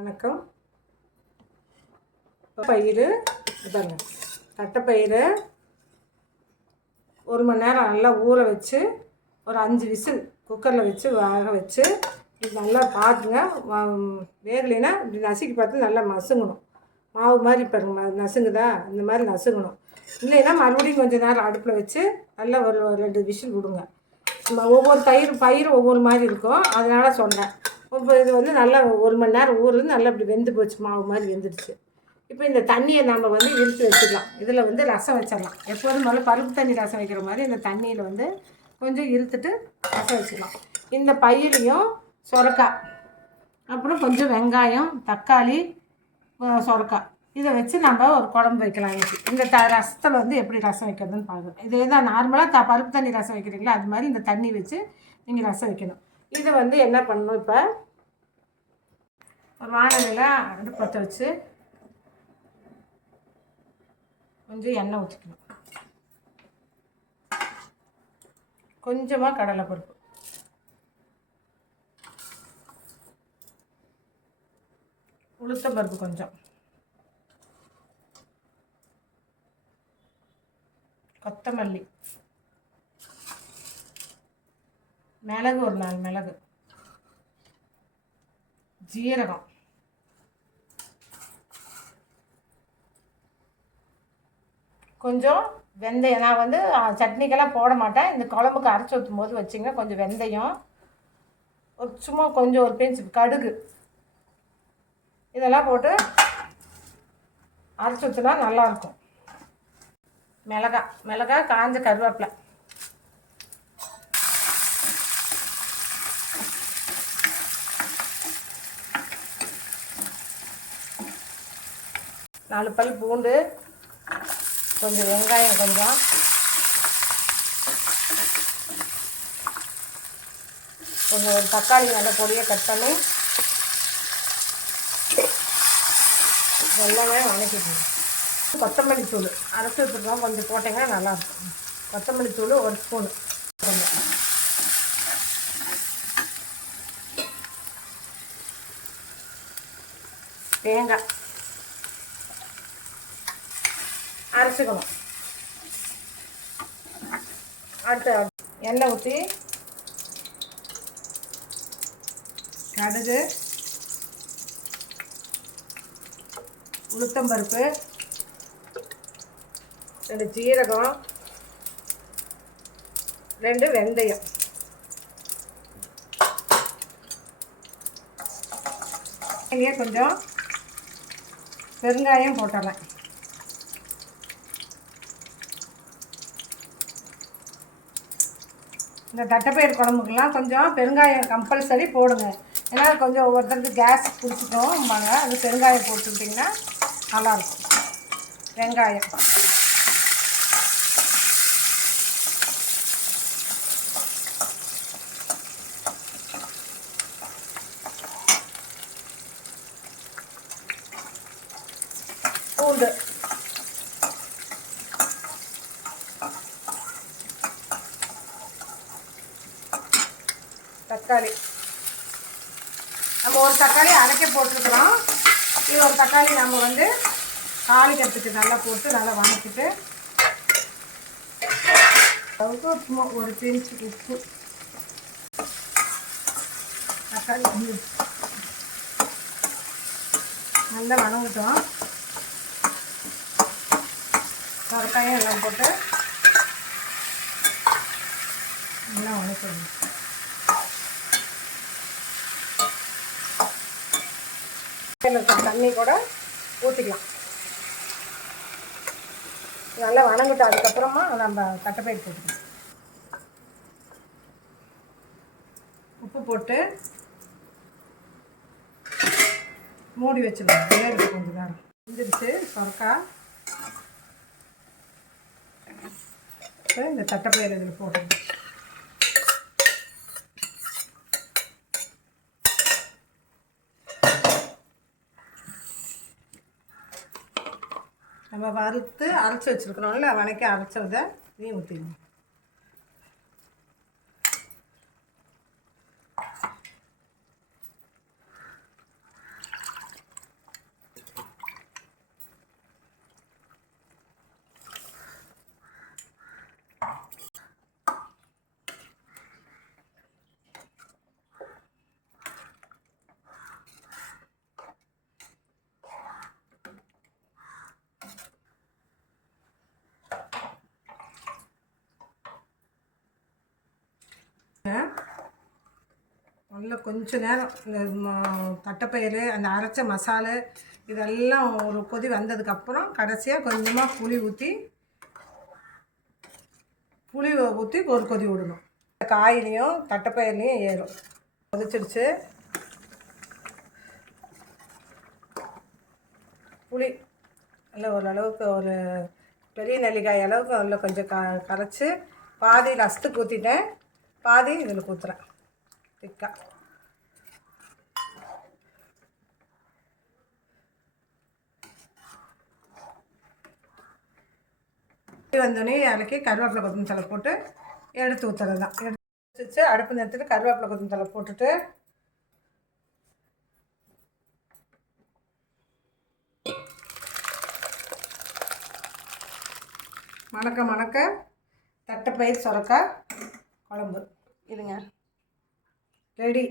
வணக்கம். பயிறு பாருங்க, தட்டைப்பயிறு 1 மணி நேரம் நல்லா ஊற வச்சு ஒரு 5 விசில் குக்கரில் வச்சு வேக வச்சு இது நல்லா பார்த்துங்க. வேகலைன்னா இப்படி நசுக்கி பார்த்து நல்லா மசுங்கணும். மாவு மாதிரி பாருங்க நசுங்குதா, இந்த மாதிரி நசுங்கணும். இல்லைன்னா மறுபடியும் கொஞ்சம் நேரம் அடுப்பில் வச்சு நல்லா ஒரு 2 விசில் விடுங்க. ஒவ்வொரு பயிர் ஒவ்வொரு மாதிரி இருக்கும், அதனால் சொன்னேன். இப்போ இது வந்து நல்லா 1 மணி நேரம் ஊறுது, நல்லா இப்படி வெந்து போச்சு, மாவு மாதிரி வெந்துடுச்சு. இப்போ இந்த தண்ணியை நம்ம வந்து இழுத்து வச்சுக்கலாம். இதில் வந்து ரசம் வச்சிடலாம். எப்போதும் மேலே பருப்பு தண்ணி ரசம் வைக்கிற மாதிரி இந்த தண்ணியில் வந்து கொஞ்சம் இழுத்துட்டு ரசம் வச்சுக்கலாம். இந்த பயிரையும் சொரக்காய், அப்புறம் கொஞ்சம் வெங்காயம், தக்காளி, சொரக்காய் இதை வச்சு நம்ம ஒரு குழம்பு வைக்கலாம். இந்த ரசத்தில் வந்து எப்படி ரசம் வைக்கிறதுன்னு பார்க்கணும். இதே தான் நார்மலாக பருப்பு தண்ணி ரசம் வைக்கிறீங்களா, அது மாதிரி இந்த தண்ணி வச்சு நீங்கள் ரசம் வைக்கணும். இதை வந்து என்ன பண்ணணும், இப்போ ஒரு வானலியில் அடுப்பு பற்ற வச்சு கொஞ்சம் எண்ணெய் ஊற்றிக்கணும். கொஞ்சமாக கடலைப்பருப்பு, உளுத்தம்பருப்பு கொஞ்சம், கொத்தமல்லி, மிளகு ஒரு 4 மிளகு, ஜீரகம், கொஞ்சம் வெந்தயம். நான் வந்து சட்னிக்கெல்லாம் போட மாட்டேன், இந்த குழம்புக்கு அரைச்சி ஊற்றும் போது வச்சிங்கன்னா கொஞ்சம் வெந்தயம், ஒரு சும்மா கொஞ்சம் ஒரு பிஞ்ச் கடுகு, இதெல்லாம் போட்டு அரைச்சி ஊற்றினா நல்லாயிருக்கும். மிளகாய், காஞ்ச கருவேப்பிலை, நாலு பல் பூண்டு, கொஞ்சம் வெங்காயம், கொஞ்சம் ஒரு தக்காளி நல்ல பொடியை கட் பண்ணி எல்லாமே வணக்கிக்கணும். கொத்தமல்லி தூள் அரைச்சி வச்சுருக்கோம், கொஞ்சம் போட்டிங்கன்னா நல்லாயிருக்கும். கொத்தமல்லி தூள் 1 ஸ்பூனு, கொஞ்சம் தேங்காய் அரைச்சிக்கணும். அடுத்து எண்ணெய் ஊற்றி கடுகு, உளுத்தம்பருப்பு, 2 ஜீரகம், 2 வெந்தயம், கொஞ்சம் பெருங்காயம் போட்டுறேன். இந்த தட்டைப்பயிறு குழம்புக்கெல்லாம் கொஞ்சம் பெருங்காயம் கம்பல்சரி போடுங்க. ஏன்னா கொஞ்சம் ஒவ்வொருத்தருக்கு கேஸ் பிடிச்சிக்கோம்பாங்க, அது பெருங்காயம் போட்டுக்கிட்டிங்கன்னா நல்லாயிருக்கும். வெங்காயம், பூண்டு, தக்காளி. நம்ம ஒரு தக்காளி அரைக்க போட்டுருக்கலாம், இது ஒரு தக்காளி நம்ம வந்து தாளிக்கிறதுக்கு நல்லா போட்டு நல்லா வதக்கிட்டு சும்மா ஒரு பிஞ்ச் உப்பு, தக்காளி நல்லா வதங்கட்டும். சொரக்காயும் எல்லாம் போட்டு நல்லா வதக்கணும். தண்ணி கூட ஊற்றிக்கலாம். நல்லா வணங்கிட்டு அதுக்கப்புறமா நம்ம தட்டைப்பயிறு போட்டுக்கலாம். உப்பு போட்டு மூடி வச்சிடலாம். வேறு கொஞ்சம் நேரம் வெந்துடுச்சு சொரக்காய். இந்த தட்டைப்பயிறு இதில் போட்டுக்கலாம். நம்ம வறுத்து அரைச்சி வச்சுருக்கிறோம்ல, வணக்கி அரைச்சதை இதையும் ஊற்றிக்கணும். நல்லா கொஞ்சம் நேரம் இந்த தட்டைப்பயிறு அந்த அரைச்ச மசாலா இதெல்லாம் ஒரு கொதி வந்ததுக்கப்புறம் கடைசியாக கொஞ்சமாக புளி ஊற்றி ஒரு கொதி விடணும். காயிலையும் தட்டைப்பயிர்லையும் ஏறும். கொதிச்சிடுச்சு. புளி நல்லா ஓரளவுக்கு ஒரு பெரிய நெல்லிக்காய் அளவுக்கு நல்லா கொஞ்சம் கரைச்சி பாதி ரசத்துக்கு ஊற்றிட்டேன், பாதி இதில் ஊற்றுறேன் திக்காக. வந்தோடனே இறக்கி கருவேப்பிலை கொத்தமல்லி தழை போட்டு எடுத்து ஊற்றுறது தான். எடுத்து வச்சு அடுப்பு நிறுத்திட்டு கருவேப்பிலை கொத்தமல்லி தழை போட்டுட்டு மணக்க தட்டைப்பயிர் சுரக்காய் குழம்பு இதுங்க ரெடி.